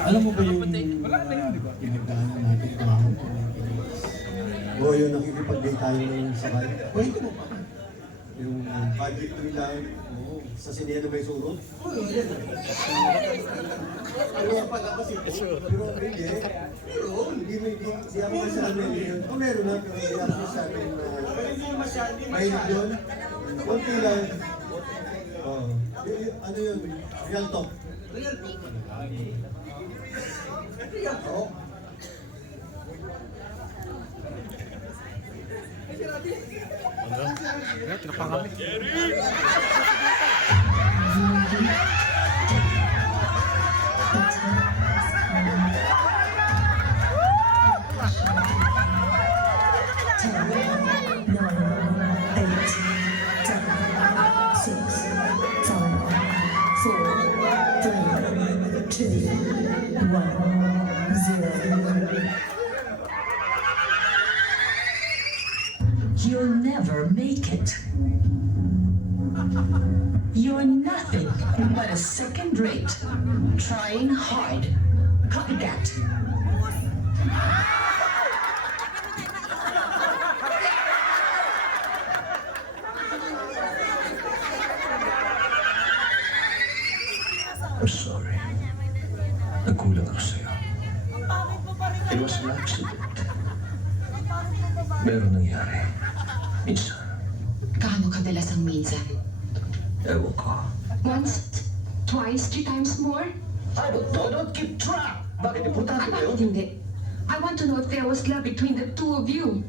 Alam mo ba yung pinagdaanan natin kahapon? O yung nakikipag-date tayo ng sabay. Kwento mo pa. Yung budget ko nila sa sinena may surot. Pero pala kasi pero hindi. Pero hindi ako masabi yun. Kung meron na, pero hindi ako masabi na mahilig yun. Kunti lang. Ano yun? Real talk. Real talk. Real talk. Ya, tinapang kami. You'll never make it. You're nothing but a second rate, trying hard. Copycat. I'm sorry. Nagkulang ako sa'yo. It was an accident. Meron nangyari. Minsan. Gaano kadalas ang minsan? Ewan ko. Once? Twice? 3 times more? I don't know. Don't keep track. Bakit importante ba yun? Bakit hindi? I want to know if there was love between the two of you.